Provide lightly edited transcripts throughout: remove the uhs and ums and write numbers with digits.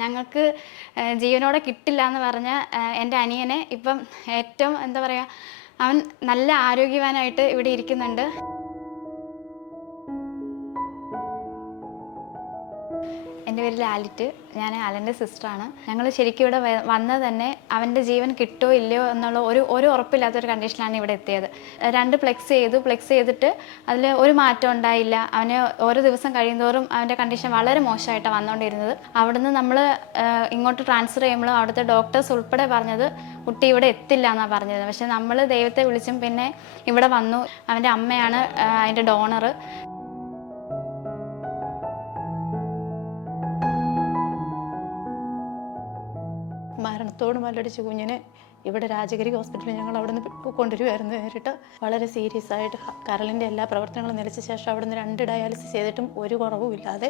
ഞങ്ങൾക്ക് ജീവനോടെ കിട്ടില്ല എന്ന് പറഞ്ഞ എൻ്റെ അനിയനെ ഇപ്പം ഏറ്റവും എന്താ പറയുക, അവൻ നല്ല ആരോഗ്യവാനായിട്ട് ഇവിടെ ഇരിക്കുന്നുണ്ട്. എൻ്റെ പേര് ലാലിറ്റ്. ഞാൻ അലൻ്റെ സിസ്റ്ററാണ്. ഞങ്ങൾ ശരിക്കും ഇവിടെ വന്നത് തന്നെ അവൻ്റെ ജീവൻ കിട്ടുമോ ഇല്ലയോ എന്നുള്ള ഒരു ഉറപ്പില്ലാത്തൊരു കണ്ടീഷനിലാണ് ഇവിടെ എത്തിയത്. 2 ഫ്ലെക്സ് ചെയ്തിട്ട് അതിൽ ഒരു മാറ്റം ഉണ്ടായില്ല. അവന് ഓരോ ദിവസം കഴിയുന്തോറും അവൻ്റെ കണ്ടീഷൻ വളരെ മോശമായിട്ടാണ് വന്നുകൊണ്ടിരുന്നത്. അവിടുന്ന് നമ്മൾ ഇങ്ങോട്ട് ട്രാൻസ്ഫർ ചെയ്യുമ്പോഴും അവിടുത്തെ ഡോക്ടേഴ്സ് ഉൾപ്പെടെ പറഞ്ഞത് കുട്ടി ഇവിടെ എത്തില്ല എന്നാണ് പറഞ്ഞത്. പക്ഷേ നമ്മൾ ദൈവത്തെ വിളിച്ചും പിന്നെ ഇവിടെ വന്നു. അവൻ്റെ അമ്മയാണ് അതിൻ്റെ ഡോണർ. മരണത്തോട് മല്ലടിച്ച കുഞ്ഞിനെ ഇവിടെ രാജഗിരി ഹോസ്പിറ്റലിൽ ഞങ്ങൾ അവിടെ നിന്ന് കൊണ്ടുവരുമായിരുന്നു. നേരിട്ട് വളരെ സീരിയസ് ആയിട്ട് കരളിൻ്റെ എല്ലാ പ്രവർത്തനങ്ങളും നിലച്ച ശേഷം അവിടെ നിന്ന് 2 ഡയാലിസിസ് ചെയ്തിട്ടും ഒരു കുറവുമില്ലാതെ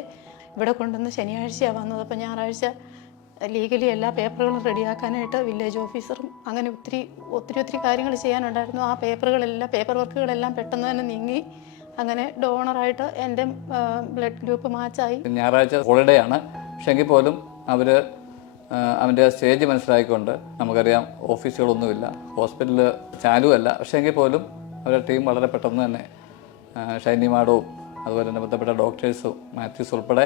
ഇവിടെ കൊണ്ടുവന്ന് ശനിയാഴ്ചയാണ് വന്നത്. അപ്പോൾ ഞായറാഴ്ച ലീഗലി എല്ലാ പേപ്പറുകളും റെഡിയാക്കാനായിട്ട് വില്ലേജ് ഓഫീസറും അങ്ങനെ ഒത്തിരി കാര്യങ്ങൾ ചെയ്യാനുണ്ടായിരുന്നു. ആ പേപ്പർ വർക്കുകളെല്ലാം പെട്ടെന്ന് തന്നെ നീങ്ങി അങ്ങനെ ഡോണറായിട്ട് എൻ്റെ ബ്ലഡ് ഗ്രൂപ്പ് മാച്ചായി. ഞായറാഴ്ച ഹോളിഡേ ആണ്, പക്ഷെ എങ്കിൽ പോലും അവൻ്റെ സ്റ്റേജ് മനസ്സിലാക്കിക്കൊണ്ട്, നമുക്കറിയാം ഓഫീസുകളൊന്നുമില്ല, ഹോസ്പിറ്റൽ ചാലുമല്ല, പക്ഷേ എങ്കിൽ പോലും അവരുടെ ടീം വളരെ പെട്ടെന്ന് തന്നെ ഷൈനി മാഡവും അതുപോലെ തന്നെ ബന്ധപ്പെട്ട ഡോക്ടേഴ്സും മാത്യൂസ് ഉൾപ്പെടെ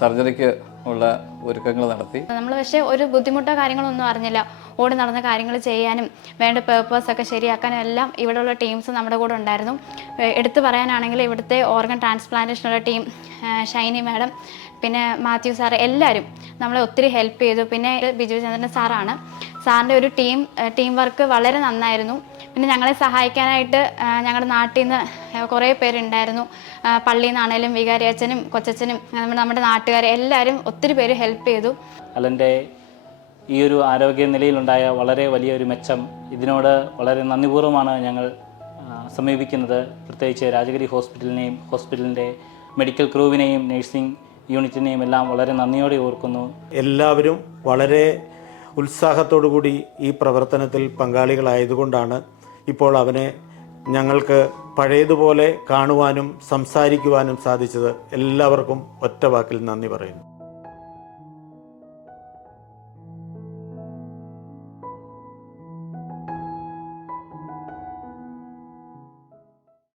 സർജറിക്ക് ഉള്ള ഒരുക്കങ്ങൾ നടത്തി. നമ്മൾ പക്ഷേ ഒരു ബുദ്ധിമുട്ടോ കാര്യങ്ങളൊന്നും അറിഞ്ഞില്ല. ഓടി നടന്ന കാര്യങ്ങൾ ചെയ്യാനും വേണ്ട പേപ്പേഴ്സൊക്കെ ശരിയാക്കാനും എല്ലാം ഇവിടെയുള്ള ടീംസ് നമ്മുടെ കൂടെ ഉണ്ടായിരുന്നു. എടുത്തു പറയാനാണെങ്കിൽ ഇവിടുത്തെ ഓർഗൻ ട്രാൻസ്പ്ലാന്റേഷനുള്ള ടീം, ഷൈനി മാഡം, പിന്നെ മാത്യു സാറ്, എല്ലാവരും നമ്മളെ ഒത്തിരി ഹെൽപ്പ് ചെയ്തു. പിന്നെ ബിജു ചന്ദ്രൻ സാറാണ്. സാറിൻ്റെ ഒരു ടീം വർക്ക് വളരെ നന്നായിരുന്നു. പിന്നെ ഞങ്ങളെ സഹായിക്കാനായിട്ട് ഞങ്ങളുടെ നാട്ടിൽ നിന്ന് കുറേ പേരുണ്ടായിരുന്നു. പള്ളിയിൽ നിന്നാണേലും വികാരി അച്ഛനും കൊച്ചച്ഛനും നമ്മുടെ നാട്ടുകാരെ എല്ലാവരും ഒത്തിരി പേര് ഹെൽപ്പ് ചെയ്തു. അലൻ്റെ ഈ ഒരു ആരോഗ്യ നിലയിലുണ്ടായ വളരെ വലിയൊരു മെച്ചം, ഇതിനോട് വളരെ നന്ദിപൂർവ്വമാണ് ഞങ്ങൾ സമീപിക്കുന്നത്. പ്രത്യേകിച്ച് രാജഗിരി ഹോസ്പിറ്റലിൻ്റെ മെഡിക്കൽ ക്രൂവിനെയും നഴ്സിംഗ് യൂണിറ്റിനെയും എല്ലാം വളരെ നന്ദിയോടെ ഓർക്കുന്നു. എല്ലാവരും വളരെ ഉത്സാഹത്തോടുകൂടി ഈ പ്രവർത്തനത്തിൽ പങ്കാളികളായതുകൊണ്ടാണ് ഇപ്പോൾ അവനെ ഞങ്ങൾക്ക് പഴയതുപോലെ കാണുവാനും സംസാരിക്കുവാനും സാധിച്ചത്. എല്ലാവർക്കും ഒറ്റ വാക്കിൽ നന്ദി പറയുന്നു.